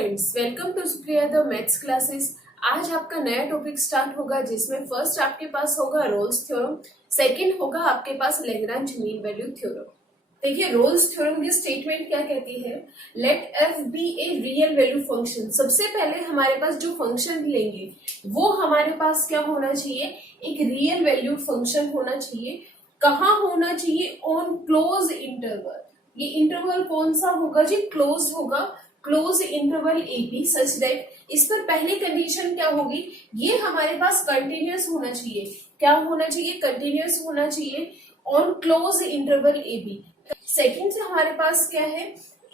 Friends, welcome to Supriya the maths classes. आज आपका नया टॉपिक स्टार्ट होगा जिसमें फर्स्ट आपके पास होगा रोल्स थ्योरम, सेकंड होगा आपके पास लैग्रांज मीन वैल्यू थ्योरम। देखिए रोल्स थ्योरम की स्टेटमेंट क्या कहती है, let f be a real value function. सबसे पहले हमारे पास जो फंक्शन लेंगे वो हमारे पास क्या होना चाहिए, एक रियल वैल्यू फंक्शन होना चाहिए। कहाँ होना चाहिए, ऑन क्लोज इंटरवल। ये इंटरवल कौन सा होगा जी, क्लोज होगा, close interval A b such that. इस पर पहली कंडीशन क्या होगी, ये हमारे पास कंटिन्यूअस होना चाहिए। क्या होना चाहिए, कंटिन्यूअस होना चाहिए on close interval A b. Second से हमारे पास क्या है,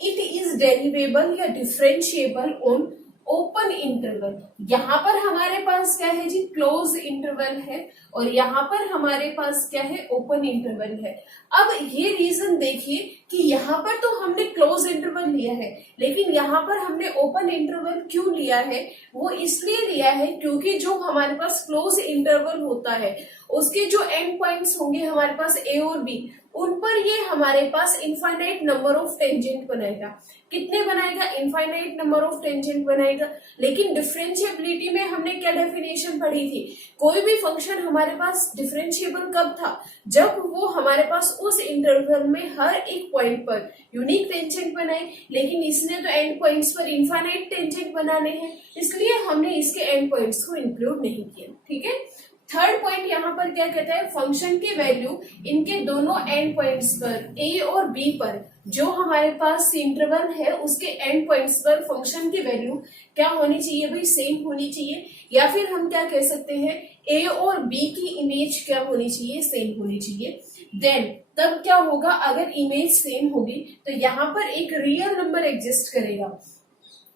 इट इज डेरिवेबल या डिफरेंशिएबल ऑन ओपन इंटरवल। यहाँ पर हमारे पास क्या है जी, क्लोज इंटरवल है और यहाँ पर हमारे पास क्या है, ओपन इंटरवल है। अब ये रीजन देखिए कि यहाँ पर तो हमने क्लोज इंटरवल लिया है, लेकिन यहाँ पर हमने ओपन इंटरवल क्यों लिया है, वो इसलिए लिया है क्योंकि जो हमारे पास क्लोज इंटरवल होता है उसके जो एंड पॉइंट्स होंगे हमारे पास ए और बी, उन पर ये हमारे पास इनफाइनाइट नंबर ऑफ टेंजेंट बनाएगा। कितने बनाएगा, इनफाइनाइट नंबर ऑफ टेंजेंट बनाएगा। लेकिन डिफरेंशिएबिलिटी में हमने क्या डेफिनेशन पढ़ी थी, कोई भी फंक्शन हमारे पास डिफरेंशिएबल कब था, जब वो हमारे पास उस इंटरवल में हर एक पॉइंट पर यूनिक टेंजेंट बनाए। लेकिन इसने तो एंड पॉइंट्स पर इनफाइनाइट टेंजेंट बनाने हैं, इसलिए हमने इसके एंड पॉइंट्स को इंक्लूड नहीं किया। ठीक है, थर्ड पॉइंट यहाँ पर क्या कहता है, फंक्शन की वैल्यू इनके दोनों एंड पॉइंट्स पर ए और बी पर जो हमारे पास इंटरवल है उसके एंड पॉइंट्स पर फंक्शन की वैल्यू क्या होनी चाहिए भाई, सेम होनी चाहिए। या फिर हम क्या कह सकते हैं, ए और बी की इमेज क्या होनी चाहिए, सेम होनी चाहिए। देन तब क्या होगा, अगर इमेज सेम होगी तो यहाँ पर एक रियल नंबर एग्जिस्ट करेगा।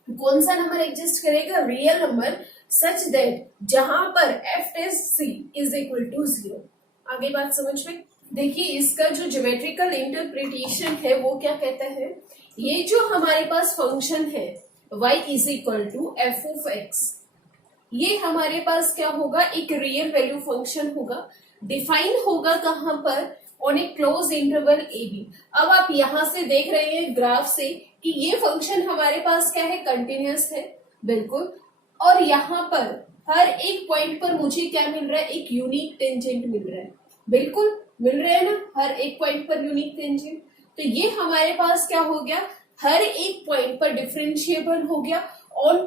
कौन सा नंबर एग्जिस्ट करेगा, रियल नंबर सच दैट जहां पर f test c is equal to 0। आगे बात समझ में। देखिए इसका जो ज्योमेट्रिकल इंटरप्रिटेशन है वो क्या कहता है, ये जो हमारे पास फंक्शन है y is equal to F of x, ये हमारे पास क्या होगा, एक रियल वैल्यू फंक्शन होगा। डिफाइन होगा कहां पर, on a close interval A b. अब आप यहां से देख रहे हैं ग्राफ से कि ये फंक्शन हमारे पास क्या है, कंटिन्यूअस है बिल्कुल। और यहाँ पर हर एक पॉइंट पर मुझे क्या मिल रहा है, एक यूनिक टेंजेंट मिल रहा है, बिल्कुल मिल रहा है ना, हर एक पॉइंट पर यूनिक टेंजेंट। तो ये हमारे पास क्या हो गया, हर एक पॉइंट पर डिफरेंशिएबल हो गया on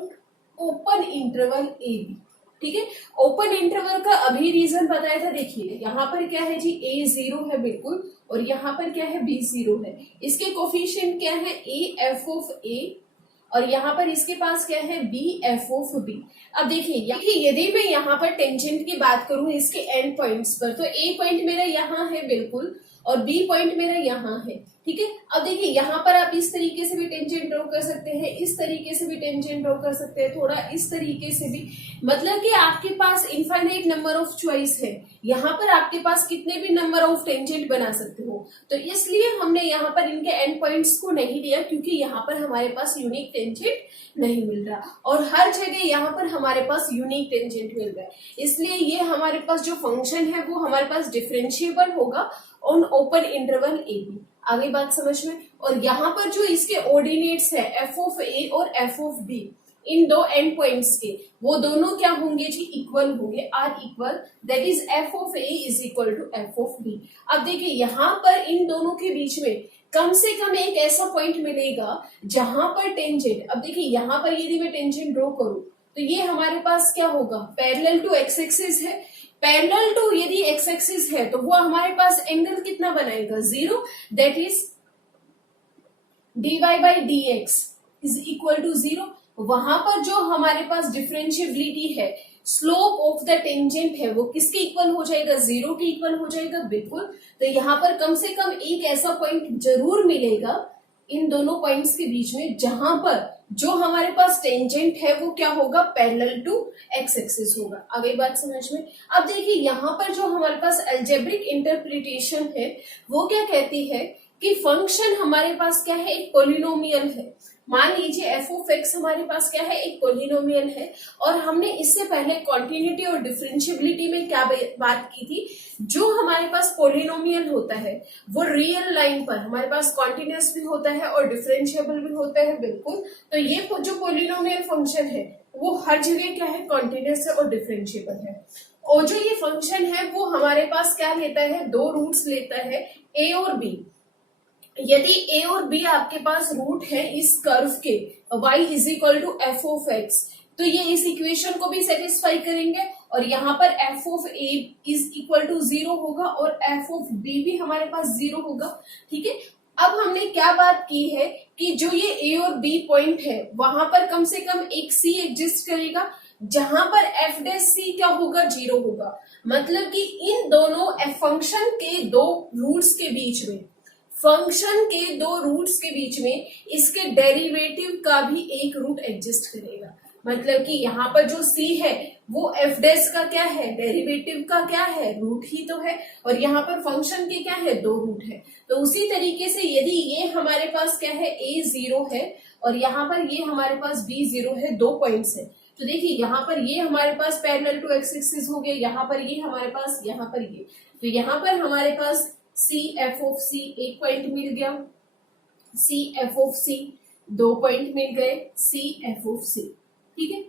open interval A B. ठीक है, ओपन इंटरवल का अभी रीजन बताया था। देखिए यहाँ पर क्या है जी, ए 0 है बिल्कुल, और यहाँ पर क्या है, बी 0 है। इसके कोफिशिएंट क्या है, ए एफ ऑफ ए, और यहाँ पर इसके पास क्या है, बी एफ ऑफ बी। अब देखिए यदि मैं यहाँ पर टेंजेंट की बात करूं इसके एंड पॉइंट्स पर, तो ए पॉइंट मेरा यहाँ है बिल्कुल और बी पॉइंट मेरा यहाँ है। ठीक है, अब देखिए यहाँ पर आप इस तरीके से भी टेंजेंट ड्रॉ कर सकते हैं, इस तरीके से भी टेंजेंट ड्रॉ कर सकते हैं, थोड़ा इस तरीके से भी। मतलब कि आपके पास इनफाइनाइट नंबर ऑफ चॉइस है, यहाँ पर आपके पास कितने भी नंबर ऑफ टेंजेंट बना सकते हो। तो इसलिए हमने यहाँ पर इनके एंड पॉइंट्स को नहीं लिया क्योंकि यहाँ पर हमारे पास यूनिक टेंजेंट नहीं मिल रहा, और हर जगह यहाँ पर हमारे पास यूनिक टेंजेंट मिल रहा है। इसलिए ये हमारे पास जो फंक्शन है वो हमारे पास डिफरेंशिएबल होगा on open interval A b. आगे बात समझ में। और यहाँ पर जो इसके ऑर्डिनेट्स है एफ ऑफ ए और एफ ऑफ बी, इन दो एंड पॉइंट्स के वो दोनों क्या होंगे जी, इक्वल होंगे, are equal, that is f of a is equal to F of b. अब देखिए यहाँ पर इन दोनों के बीच में कम से कम एक ऐसा पॉइंट मिलेगा जहां पर टेंजेंट, अब देखिए यहाँ पर यदि मैं टेंजेंट ड्रॉ करूं तो ये हमारे पास क्या होगा, पैरेलल टू एक्स एक्सिस है। पैरेलल टू यदि एक्स एक्सिस है तो वो हमारे पास एंगल कितना बनाएगा, 0, that is dy by d x is equal to 0। वहां पर जो हमारे पास डिफरेंशिएबिलिटी है, स्लोप ऑफ द टेंजेंट है, वो किसके इक्वल हो जाएगा, 0 के इक्वल हो जाएगा बिल्कुल। तो यहाँ पर कम से कम एक ऐसा पॉइंट जरूर मिलेगा इन दोनों पॉइंट्स के बीच में जहां पर जो हमारे पास टेंजेंट है वो क्या होगा, पैरेलल टू एक्स एक्सिस होगा। आगे बात समझ में। अब देखिए यहाँ पर जो हमारे पास अलजेब्रिक इंटरप्रिटेशन है वो क्या कहती है कि फंक्शन हमारे पास क्या है, एक पॉलिनोमियल है। मान लीजिए एफ ऑफ एक्स हमारे पास क्या है, एक पोलिनोमियल है, और हमने इससे पहले कॉन्टिन्यूटी और डिफरेंशिएबिलिटी में क्या बात की थी, जो हमारे पास पोलिनोमियल होता है वो रियल लाइन पर हमारे पास कॉन्टिन्यूस भी होता है और डिफरेंशिएबल भी होता है, बिल्कुल। तो ये जो पोलिनोमियल फंक्शन है वो हर जगह क्या है, कॉन्टिन्यूस है और डिफरेंशिएबल है। और जो ये फंक्शन है वो हमारे पास क्या लेता है, दो रूट्स लेता है, ए और बी। यदि ए और बी आपके पास रूट है इस कर्व के y is equal to F of x, तो ये इस इक्वेशन को भी सेटिस्फाई करेंगे, और यहाँ पर f of a is equal to 0 होगा और एफ ऑफ बी भी हमारे पास 0 होगा, ठीक है। अब हमने क्या बात की है कि जो ये ए और बी पॉइंट है वहां पर कम से कम एक सी एग्जिस्ट करेगा, जहां पर एफ डैश सी क्या होगा, 0 होगा। मतलब कि इन दोनों फंक्शन के दो रूट्स के बीच में, फंक्शन के दो रूट्स के बीच में इसके डेरिवेटिव का भी एक रूट एग्जिस्ट करेगा। मतलब कि यहाँ पर जो c है वो एफ डैश का क्या है, डेरिवेटिव का क्या है, रूट ही तो है, और यहाँ पर फंक्शन के क्या है, दो रूट है। तो उसी तरीके से यदि ये हमारे पास क्या है, a 0 है और यहाँ पर ये हमारे पास b 0 है, दो पॉइंट्स है, तो देखिए यहाँ पर ये हमारे पास पैरेलल टू एक्स एक्सिस हो गए, यहाँ पर ये हमारे पास, यहाँ पर ये, तो यहाँ पर हमारे पास सी एफ ऑफ सी एक पॉइंट मिल गया, सी एफ ऑफ सी दो पॉइंट मिल गए, सी एफ ऑफ सी, ठीक है।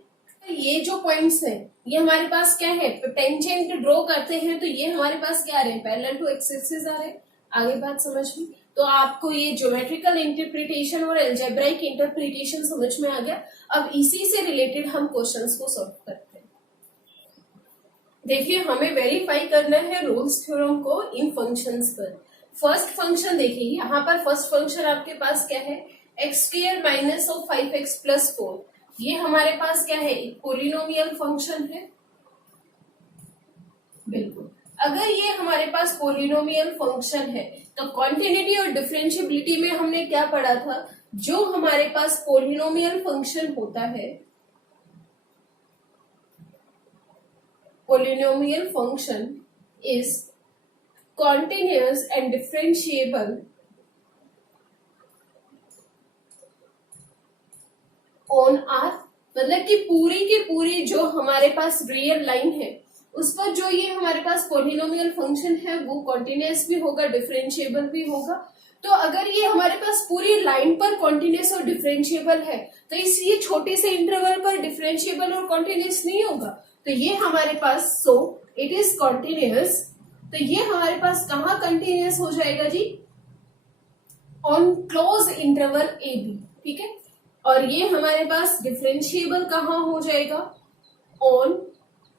तो ये जो पॉइंट्स हैं ये हमारे पास क्या है, टेंजेंट ड्रॉ करते हैं तो ये हमारे पास क्या आ रहे हैं, पैरेलल टू एक्स एक्सिस आ रहे हैं। आगे बात समझ में, तो आपको ये ज्योमेट्रिकल इंटरप्रिटेशन और अलजेब्राइक इंटरप्रिटेशन समझ में आ गया। अब इसी से रिलेटेड हम क्वेश्चंस को सॉल्व करते हैं। देखिए हमें वेरीफाई करना है रोल्स थ्योरम को इन फंक्शंस पर। फर्स्ट फंक्शन देखिए, यहाँ पर फर्स्ट फंक्शन आपके पास क्या है, x square minus of 5x plus 4, ये हमारे पास क्या है, एक पोलिनोमियल फंक्शन है, बिल्कुल। अगर ये हमारे पास पोलिनोमियल फंक्शन है तो कॉन्टिन्यूटी और डिफरेंशिएबिलिटी में हमने क्या पढ़ा था, जो हमारे पास पोलिनोमियल फंक्शन होता है, polynomial function is continuous and differentiable on R, मतलब कि पूरी की पूरी जो हमारे पास रियल लाइन है उस पर जो ये हमारे पास पोलिनोमियल फंक्शन है वो कॉन्टिन्यूस भी होगा, डिफरेंशिएबल भी होगा। तो अगर ये हमारे पास पूरी लाइन पर कॉन्टिन्यूस और डिफरेंशिएबल है तो इसलिए छोटे से इंटरवल पर डिफरेंशिएबल और कॉन्टिन्यूस नहीं होगा, तो ये हमारे पास, सो इट इज कॉन्टिन्यूस, तो ये हमारे पास कहाँ कंटिन्यूस हो जाएगा जी, on close interval A B, ठीक है। और ये हमारे पास डिफरेंशिएबल कहाँ हो जाएगा, on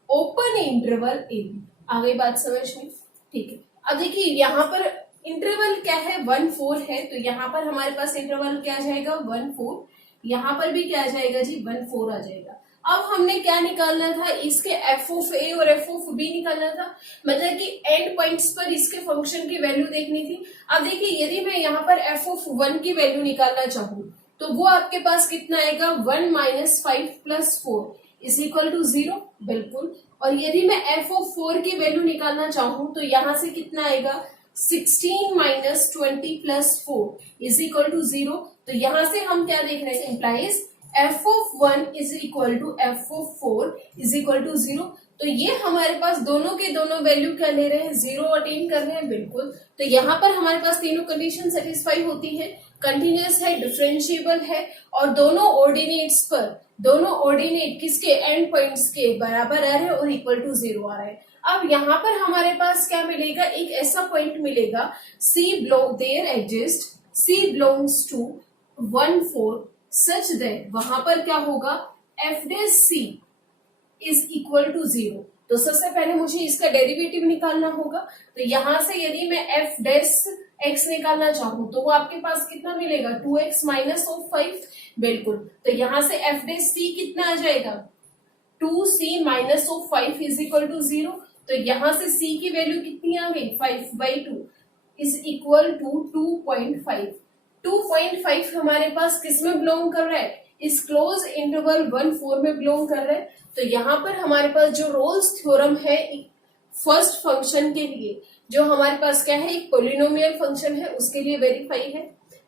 open interval A B. आ गई बात समझ में, ठीक है। अब देखिए यहाँ पर इंटरवल क्या है, 1 4 है, तो यहाँ पर हमारे पास इंटरवल क्या आ जाएगा, 1 4, यहाँ पर भी क्या आ जाएगा जी, 1 4 आ जाएगा। अब हमने क्या निकालना था, इसके एफ ऑफ ए और एफ ऑफ बी निकालना था, मतलब कि एंड पॉइंट्स पर इसके फंक्शन की वैल्यू देखनी थी। अब देखिए यदि मैं यहाँ पर एफ ऑफ 1 की वैल्यू निकालना चाहूँ तो वो आपके पास कितना आएगा, 1 minus 5 plus 4 is equal to 0, बिल्कुल। और यदि मैं एफ ऑफ 4 की वैल्यू निकालना चाहूँ तो यहाँ से कितना आएगा, 16 minus 20 plus 4 is equal to 0। तो यहाँ से हम क्या देख रहे हैं, implies f of 1 is equal to F of 4 is equal to 0। तो ये हमारे पास दोनों के दोनों वैल्यू क्या ले रहे हैं, 0 अटेन कर रहे हैं, बिल्कुल। तो यहाँ पर हमारे पास तीनों कंडीशन सेटिस्फाई होती है, कंटिन्यूस है, डिफरेंशिएबल है, और दोनों ऑर्डिनेट्स पर, दोनों ऑर्डिनेट किसके, एंड पॉइंट्स के बराबर आ रहे हैं और इक्वल टू 0 आ रहा है। अब यहाँ पर हमारे पास क्या मिलेगा, एक ऐसा पॉइंट मिलेगा, C belong there exist, C belongs to 1 4 such that वहां पर क्या होगा, f dash c is equal to 0। तो सबसे पहले मुझे इसका डेरिवेटिव निकालना होगा, तो यहां से यदि मैं f dash x निकालना चाहूँ तो वो आपके पास कितना मिलेगा, 2x माइनस ऑफ 5, बिल्कुल। तो यहाँ से f dash c कितना आ जाएगा, 2c minus of 5 is equal to 0। तो यहाँ से c की वैल्यू कितनी आ गई, 5/2 इज इक्वल टू 2.5। 2.5 हमारे पास किस में बिलोंग कर रहा है, इस क्लोज इंटरवल 1 4 में बिलोंग कर रहा है। तो यहाँ पर हमारे पास जो रोल्स थ्योरम है फर्स्ट फंक्शन के लिए, जो हमारे पास क्या है, एक पोलिनोमियल फंक्शन है, उसके लिए वेरीफाई है।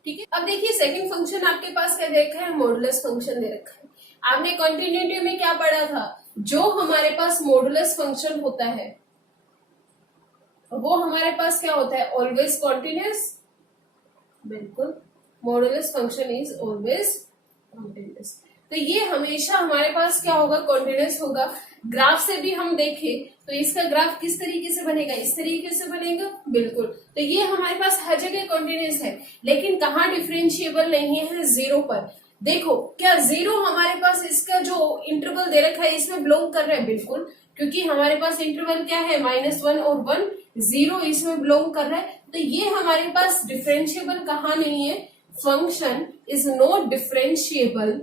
ठीक है। अब देखिए सेकंड फंक्शन आपके पास क्या दे रखा है, मॉडुलस फंक्शन दे रखा है। आपने कॉन्टिन्यूटी में क्या पढ़ा था, जो हमारे पास मॉडुलस फंक्शन होता है वो हमारे पास क्या होता है, ऑलवेज कॉन्टिन्यूस। बिल्कुल, modulus function is always continuous. तो ये हमेशा हमारे पास क्या होगा, कॉन्टिन्यूस होगा। ग्राफ से भी हम देखें तो इसका ग्राफ किस तरीके से बनेगा, इस तरीके से बनेगा। बिल्कुल, तो ये हमारे पास हर जगह कॉन्टिन्यूस है, लेकिन कहाँ डिफरेंशिएबल नहीं है, जीरो पर। देखो क्या जीरो हमारे पास इसका जो इंटरवल दे रखा है इसमें बिलोंग कर रहा है, बिल्कुल, क्योंकि हमारे पास इंटरवल क्या है, -1 और 1, जीरो इसमें बिलोंग कर रहा है। तो ये हमारे पास डिफरेंशिएबल कहाँ नहीं है, function is not differentiable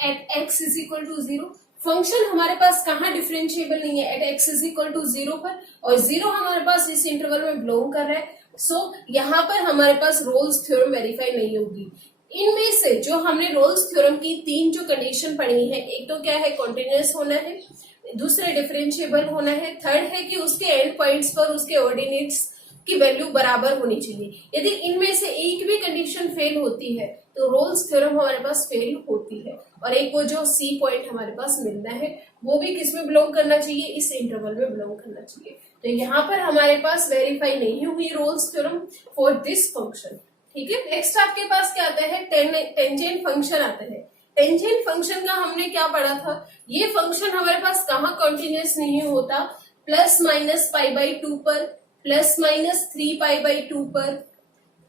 at x is equal to 0। Function हमारे पास कहाँ डिफरेंशिएबल नहीं है, at x is equal to 0 पर, और 0 हमारे पास इस इंटरवल में बिलोंग कर रहा है। सो यहाँ पर हमारे पास रोल्स थ्योरम वेरीफाई नहीं होगी। इनमें से जो हमने रोल्स थ्योरम की तीन जो कंडीशन पढ़ी है, एक तो क्या है, कॉन्टिन्यूस होना है, दूसरे डिफरेंशिएबल होना है, थर्ड है कि उसके एंड पॉइंट्स पर उसके ऑर्डिनेट्स की वैल्यू बराबर होनी चाहिए। यदि इनमें से एक भी कंडीशन फेल होती है तो रोल्स थ्योरम हमारे पास फेल होती है। और एक वो जो सी पॉइंट हमारे पास मिलना है वो भी किस में बिलोंग करना चाहिए, इस इंटरवल में बिलोंग करना चाहिए। तो यहाँ पर हमारे पास वेरीफाई नहीं हुई Rolle's theorem for this function. ठीक है, नेक्स्ट आपके पास क्या आता है, टेंजेंट फंक्शन आता है। टेंजेंट फंक्शन का हमने क्या पढ़ा था, ये फंक्शन हमारे पास कहाँ कंटिन्यूस नहीं होता, ±π/2 पर, ±3π/2 पर,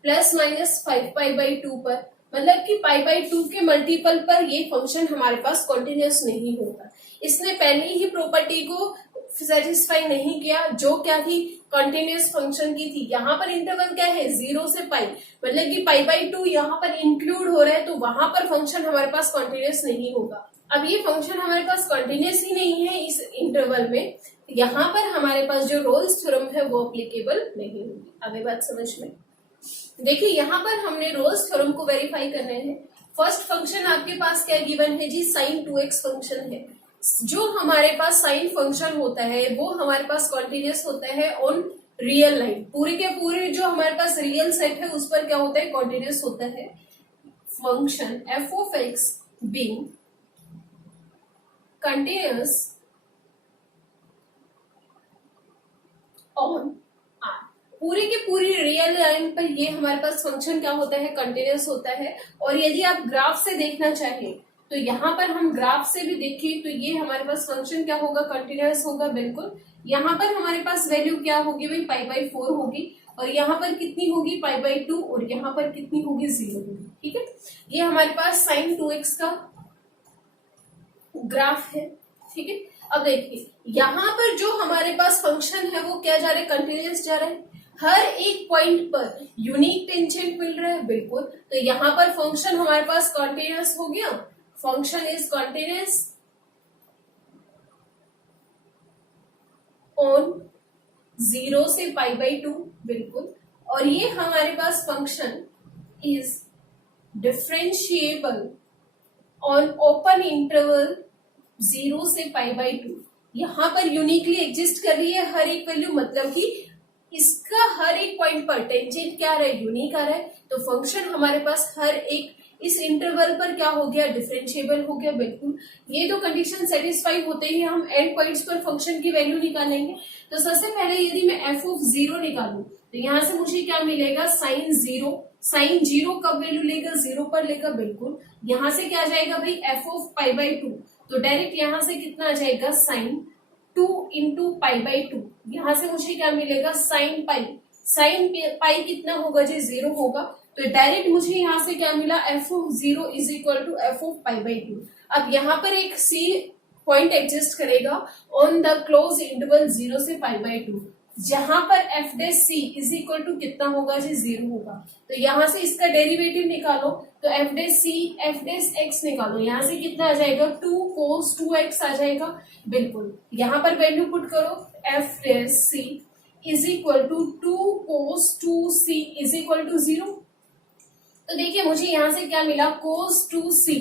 ±5π/2 पर, मतलब कि π/2 के मल्टीपल पर ये फंक्शन हमारे पास कंटिन्यूस नहीं होता। इसने पहले ही प्रॉपर्टी को सेटिस्फाई नहीं किया, जो क्या थी, कंटिन्यूस फंक्शन की थी। यहाँ पर इंटरवल क्या है, 0 से पाई, मतलब कि π/2 यहाँ पर इंक्लूड हो रहा है, तो वहां पर फंक्शन हमारे पास कंटिन्यूस नहीं होगा। अब ये फंक्शन हमारे पास कंटिन्यूस ही नहीं है इस इंटरवल में, यहाँ पर हमारे पास जो रोल्स थ्योरम है वो अप्लीकेबल नहीं होगी। आगे बात समझ में। देखिए यहाँ पर हमने रोल्स थ्योरम को वेरीफाई करने हैं। फर्स्ट फंक्शन आपके पास क्या गिवन है जी, sin 2x फंक्शन है। जो हमारे पास साइन फंक्शन होता है वो हमारे पास कॉन्टिन्यूस होता है ऑन रियल लाइन। पूरे के पूरे जो हमारे पास रियल सेट है उस पर क्या होता है, कॉन्टिन्यूस होता है। Function f(x) being continuous on R, पूरी की पूरी रियल लाइन पर ये हमारे पास फंक्शन क्या होता है, कंटिन्यूस होता है। और यदि आप ग्राफ से देखना चाहें तो यहाँ पर हम ग्राफ से भी देखें तो ये हमारे पास फंक्शन क्या होगा, कंटिन्यूस होगा। बिल्कुल, यहाँ पर हमारे पास वैल्यू क्या होगी भाई, π/4 होगी, और यहाँ पर कितनी होगी, π/2, और यहाँ पर कितनी होगी, 0 होगी। ठीक है, ये हमारे पास sin 2x का ग्राफ है। ठीक है, अब देखिए यहाँ पर जो हमारे पास फंक्शन है वो क्या जा रहा है, कंटिन्यूस जा रहा है। हर एक पॉइंट पर यूनिक टेंजेंट मिल रहा है। बिल्कुल, तो यहाँ पर फंक्शन हमारे पास कंटिन्यूस हो गया। फंक्शन इज कंटिन्यूस ऑन 0 से π/2। बिल्कुल, और ये हमारे पास function is differentiable on open interval 0 से π/2। यहाँ पर यूनिकली एग्जिस्ट कर रही है हर एक वैल्यू, मतलब कि इसका हर एक पॉइंट पर टेंजेंट क्या आ रहा है, यूनिक आ रहा है। तो फंक्शन हमारे पास हर एक इस इंटरवल पर क्या हो गया, डिफरेंशिएबल हो गया। बिल्कुल, ये तो कंडीशन सेटिस्फाई होते ही हम एंड पॉइंट्स पर फंक्शन की वैल्यू निकालेंगे। तो सबसे पहले यदि मैं f(0) निकालूं तो यहाँ से मुझे क्या मिलेगा, sin 0। sin 0 कब वैल्यू लेगा, 0 पर लेगा। बिल्कुल, यहाँ से क्या आ जाएगा भाई, f(π/2), तो डायरेक्ट यहाँ से कितना आ जाएगा, sin 2 इंटू π/2। यहाँ से मुझे क्या मिलेगा, sin π। sin π कितना होगा जी, 0 होगा। तो डायरेक्ट मुझे यहाँ से क्या मिला, f(0) is equal to f(π/2)। अब यहाँ पर एक c पॉइंट एग्जिस्ट करेगा ऑन द क्लोज इंटरवल 0 से π/2, जहां पर f(c) इज इक्वल टू कितना होगा जी, 0 होगा। तो यहाँ से इसका डेरिवेटिव निकालो, तो f(c) f(x) निकालो, यहाँ से कितना आ जाएगा, 2 cos 2x आ जाएगा। बिल्कुल, यहाँ पर वैल्यू पुट करो, f(c) is equal to 2 cos 2c is equal to 0। तो देखिए मुझे यहाँ से क्या मिला, cos 2c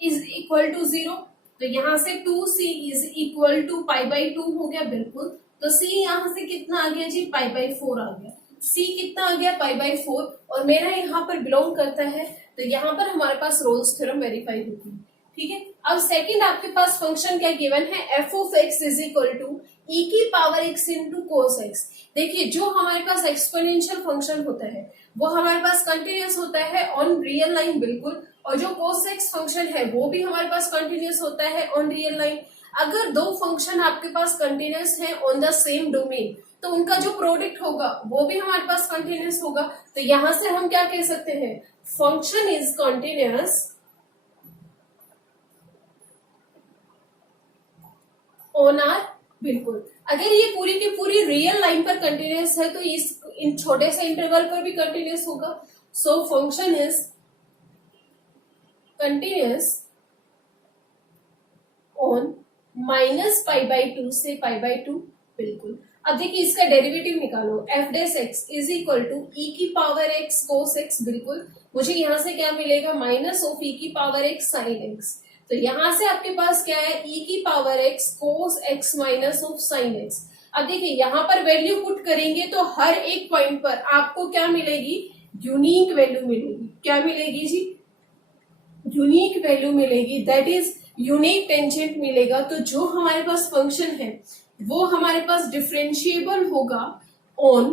is equal to 0। तो यहाँ से 2c is equal to pi by 2 हो गया बिल्कुल। तो c यहाँ से कितना आ गया जी, पाई बाई 4 आ गया। c कितना आ गया, पाई बाई 4, और मेरा यहाँ पर बिलोंग करता है, तो यहाँ पर हमारे पास रोल्स थ्योरम वेरीफाई होती है। ठीक है, अब सेकंड आपके पास फंक्शन क्या गिवन है, F of x is equal to E की power X into cos X. देखिए जो हमारे पास एक्सपोनेंशियल फंक्शन होता है वो हमारे पास कंटिन्यूअस होता है ऑन रियल लाइन बिल्कुल, और जो कोस एक्स फंक्शन है वो भी हमारे पास कंटिन्यूअस होता है ऑन रियल लाइन। अगर दो फंक्शन आपके पास कंटिन्यूअस है ऑन द सेम डोमेन, तो उनका जो प्रोडक्ट होगा वो भी हमारे पास कंटिन्यूअस होगा। तो यहां से हम क्या कह सकते हैं, function is continuous on R, बिल्कुल। अगर ये पूरी की पूरी रियल लाइन पर कंटिन्यूअस है तो इस इन छोटे से इंटरवल पर भी कंटिन्यूअस होगा। So function is continuous on minus pi by 2 से पाई बाई 2, बिल्कुल। अब देखिए इसका डेरिवेटिव निकालो, F dash X is equal to E की पावर एक्स कोस एक्स, बिल्कुल। मुझे यहां से क्या मिलेगा, माइनस ऑफ ई की पावर एक्स साइन एक्स। तो यहां से आपके पास क्या है, ई की power x cos x minus of sine x. अब देखिए यहाँ पर वैल्यू पुट करेंगे तो हर एक पॉइंट पर आपको क्या मिलेगी, यूनिक वैल्यू मिलेगी। क्या मिलेगी जी, यूनिक वैल्यू मिलेगी, दैट इज यूनिक टेंजेंट मिलेगा। तो जो हमारे पास फंक्शन है वो हमारे पास डिफरेंशिएबल होगा ऑन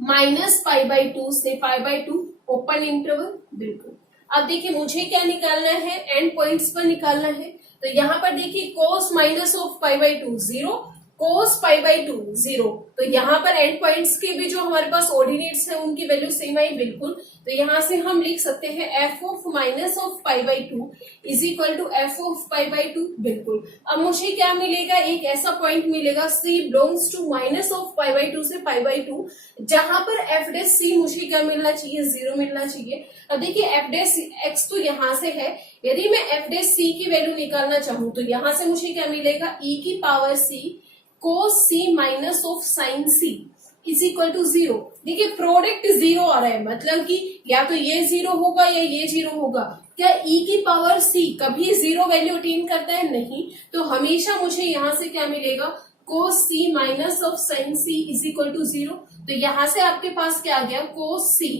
माइनस पाई बाई 2 से पाई बाई 2 ओपन इंटरवल, बिल्कुल। अब देखिए मुझे क्या निकालना है, एंड पॉइंट्स पर निकालना है। तो यहाँ पर देखिए कोस minus of pi by 2 0, cos pi by 2 0। तो यहाँ पर एंड पॉइंट्स के भी जो हमारे पास ऑर्डिनेट्स है उनकी वैल्यू सेम आई, बिल्कुल। तो यहाँ से हम लिख सकते हैं f of minus of pi by 2 is equal to F of pi by 2, बिल्कुल। अब मुझे क्या मिलेगा, एक ऐसा पॉइंट मिलेगा C belongs to minus of pi by 2 से पाई बाई 2, जहां पर एफ डेस सी मुझे क्या मिलना चाहिए, 0 मिलना चाहिए। अब देखिए एफ डेस एक्स तो यहाँ से है, यदि मैं एफ डेस सी की वैल्यू निकालना चाहूं तो यहाँ से मुझे क्या मिलेगा, ई की power c cos C minus of sine C is equal to 0। देखिए प्रोडक्ट 0 आ रहा है, मतलब कि या तो ये 0 होगा या ये 0 होगा। क्या ई की पावर सी कभी 0 वैल्यू अटेन करता है, नहीं। तो हमेशा मुझे यहाँ से क्या मिलेगा, cos C minus of sine C is equal to 0। तो यहाँ से आपके पास क्या आ गया, cos C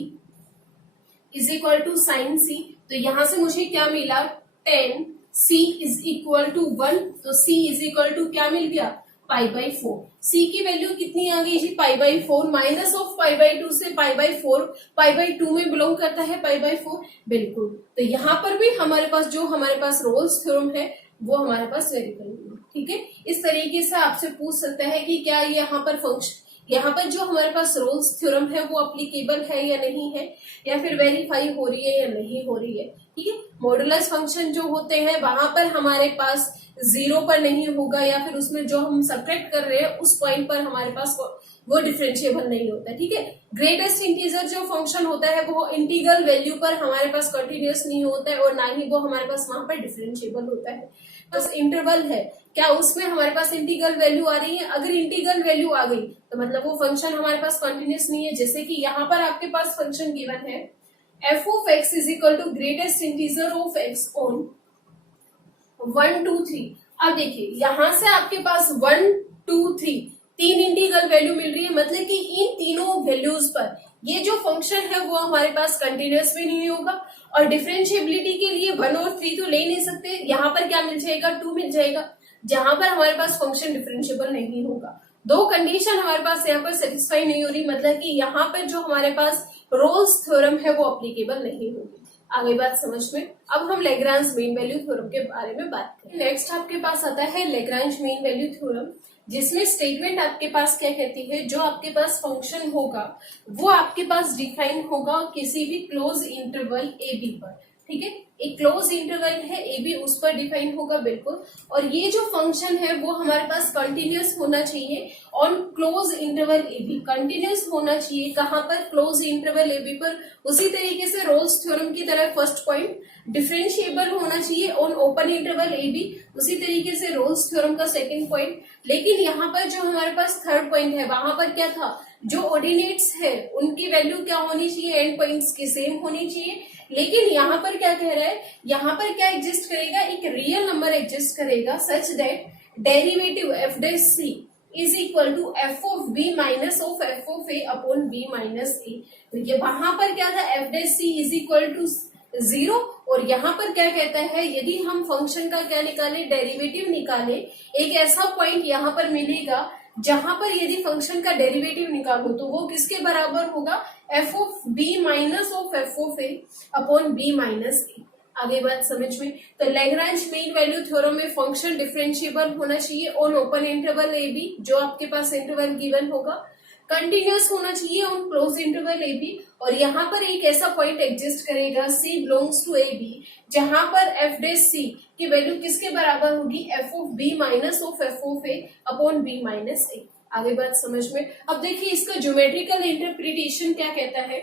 is equal to sine C. तो यहाँ से मुझे क्या मिला, 10 सी इज इक्वल टू 1। तो सी इज इक्वल टू क्या मिल गया, पाई बाई 4। सी की वैल्यू कितनी आ गई जी, pi by 4, minus of pi by 2 से पाई बाई 4, पाई बाई 2 में बिलोंग करता है पाई बाई 4, बिल्कुल। तो यहाँ पर भी हमारे पास जो हमारे पास रोल्स थ्योरम है वो हमारे पास वेरीफाई होगा। ठीक है, इस तरीके से आपसे पूछ सकता है कि क्या यहाँ पर फंक्शन, यहाँ पर जो हमारे पास रोल्स थ्योरम है वो अप्लीकेबल है या नहीं है, या फिर वेरीफाई हो रही है या नहीं हो रही है। ठीक है, मॉडुलस फंक्शन जो होते हैं वहां पर हमारे पास 0 पर नहीं होगा, या फिर उसमें जो हम सब्ट्रैक्ट कर रहे हैं उस पॉइंट पर हमारे पास वो डिफरेंशिएबल नहीं होता है। ठीक है, ग्रेटेस्ट इंटीजर जो फंक्शन होता है वो इंटीग्रल वैल्यू पर हमारे पास कंटिन्यूअस नहीं होता है, और ना ही वो हमारे पास वहां पर डिफरेंशिएबल होता है। बस इंटरवल है, क्या उसमें हमारे पास इंटीग्रल वैल्यू आ रही है, अगर इंटीग्रल वैल्यू आ गई तो मतलब वो फंक्शन हमारे पास कंटिन्यूअस नहीं है। जैसे कि यहाँ पर आपके पास फंक्शन गिवन है F of x is equal to greatest integer of x on 1 2 3। अब देखिए यहां से आपके पास 1 2 3 तीन इंटीग्रल वैल्यू मिल रही है, मतलब कि इन तीनों वैल्यूज पर ये जो फंक्शन है वो हमारे पास कंटिन्यूअस भी नहीं होगा, और डिफरेंशिएबिलिटी के लिए 1 और 3 तो ले नहीं सकते। यहाँ पर क्या मिल जाएगा, 2 मिल जाएगा, जहां पर हमारे पास फंक्शन डिफरेंशिएबल नहीं होगा। दो कंडीशन हमारे पास यहाँ पर सेटिस्फाई नहीं हो रही, मतलब कि यहाँ पर जो हमारे पास रोल्स थ्योरम है वो अप्लीकेबल नहीं होगी। आ गई बात समझ में। अब हम लेग्रांज मीन वैल्यू थ्योरम के बारे में बात करें। नेक्स्ट आपके पास आता है लेग्रांज मीन वैल्यू थ्योरम, जिसमें स्टेटमेंट आपके पास क्या कहती है, जो आपके पास फंक्शन होगा वो आपके पास डिफाइन होगा किसी भी क्लोज इंटरवल ए बी पर। ठीक है, एक क्लोज इंटरवल है ए बी, उस पर डिफाइन होगा बिल्कुल। और ये जो फंक्शन है वो हमारे पास कंटिन्यूअस होना चाहिए on close interval A b. Continuous होना चाहिए कहाँ पर, क्लोज इंटरवल ए बी पर। उसी तरीके से रोल्स थ्योरम की तरह फर्स्ट पॉइंट डिफरेंशिएबल होना चाहिए on open interval A b, उसी तरीके से रोल्स थ्योरम का सेकेंड पॉइंट। लेकिन यहाँ पर जो हमारे पास थर्ड पॉइंट है वहां पर क्या था, जो ऑर्डिनेट्स है उनकी वैल्यू क्या होनी चाहिए, एंड पॉइंट्स की सेम होनी चाहिए। लेकिन यहाँ पर क्या कह रहा है, यहाँ पर क्या एग्जिस्ट करेगा, एक रियल नंबर एग्जिस्ट करेगा such that derivative F dash C is equal to F of B minus of F of A upon B minus A. तो ये वहां पर क्या था, F dash C is equal to 0, और यहाँ पर क्या कहता है, यदि हम फंक्शन का क्या निकाले, डेरिवेटिव निकाले, एक ऐसा पॉइंट यहाँ पर मिलेगा जहां पर यदि फंक्शन का डेरिवेटिव निकालो तो वो किसके बराबर होगा, F of B minus of F of A upon B minus A. आगे बात समझ में। तो लैग्रांज मीन वैल्यू थ्योरम में फंक्शन डिफरेंशिएबल होना चाहिए on open interval A B, जो आपके पास इंटरवल गिवन होगा, कंटिन्यूअस होना चाहिए on close interval A B, और यहाँ पर एक ऐसा पॉइंट एग्जिस्ट करेगा C belongs to A B जहां पर एफ डैश सी की वैल्यू किसके बराबर होगी, F of B minus of F of A upon B minus A. आगे बात समझ में। अब देखिए इसका ज्योमेट्रिकल इंटरप्रिटेशन क्या कहता है,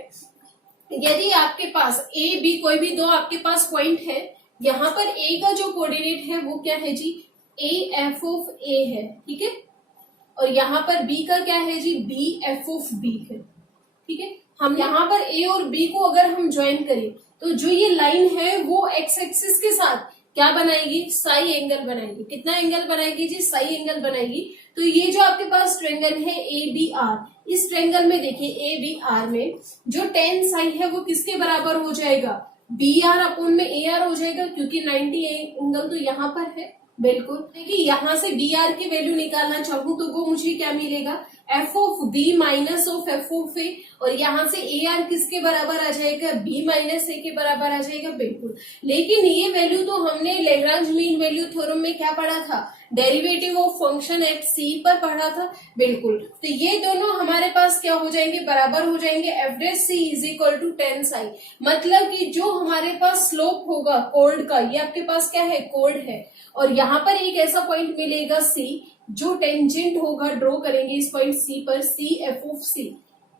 यदि आपके पास ए बी कोई भी दो आपके पास पॉइंट है, यहाँ पर ए का जो कोऑर्डिनेट है वो क्या है जी, ए एफ ऑफ ए है, ठीक है, और यहाँ पर बी का क्या है जी, बी एफ ऑफ बी है, ठीक है। हम यहाँ पर ए और बी को अगर हम ज्वाइन करें तो जो ये लाइन है वो एक्स एक्सिस के साथ क्या बनाएगी, साई एंगल बनाएगी। कितना एंगल बनाएगी जी, साई एंगल बनाएगी। तो ये जो आपके पास ट्रायंगल है ए बी आर, इस ट्रायंगल में देखिए ए बी आर में जो टेन साई है वो किसके बराबर हो जाएगा, बी आर अपॉन में ए आर हो जाएगा, क्योंकि 90 एंगल तो यहाँ पर है। बिल्कुल, देखिए यहाँ से बी आर की वैल्यू निकालना चाहूँ तो वो मुझे क्या मिलेगा, F of B minus of F of A, और यहाँ से ए आर किसके बराबर आ जाएगा, बी माइनस ए के बराबर आ जाएगा। बिल्कुल, लेकिन ये वैल्यू तो हमने लैग्रांज मीन वैल्यू थ्योरम में क्या पढ़ा था, डेरिवेटिव ऑफ फंक्शन एट सी पर पढ़ा था। बिल्कुल, तो ये दोनों हमारे पास क्या हो जाएंगे, बराबर हो जाएंगे, f dash C is equal to 10 psi. मतलब कि जो हमारे पास स्लोप होगा कोड का, ये आपके पास क्या है, कोड है, और यहाँ पर एक ऐसा पॉइंट मिलेगा सी जो टेंजेंट होगा, ड्रॉ करेंगे इस पॉइंट सी पर, सी एफ ऑफ सी,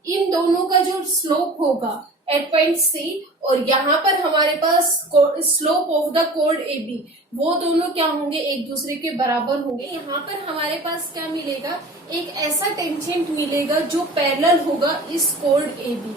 इन दोनों का जो स्लोप होगा एट पॉइंट सी, और यहाँ पर हमारे पास स्लोप ऑफ द कोड ए बी, वो दोनों क्या होंगे, एक दूसरे के बराबर होंगे। यहाँ पर हमारे पास क्या मिलेगा, एक ऐसा टेंजेंट मिलेगा जो पैरेलल होगा इस कोड ए बी।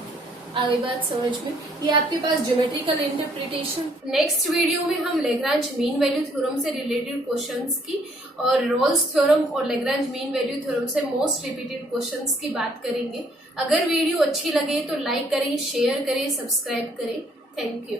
आगे बात समझ में। ये आपके पास ज्योमेट्रिकल इंटरप्रिटेशन। नेक्स्ट वीडियो में हम लैग्रांज मीन वैल्यू थ्योरम से रिलेटेड क्वेश्चंस की और रोल्स थ्योरम और लैग्रांज मीन वैल्यू थ्योरम से मोस्ट रिपीटेड क्वेश्चंस की बात करेंगे। अगर वीडियो अच्छी लगे तो लाइक करें, शेयर करें, सब्सक्राइब करें। Thank you.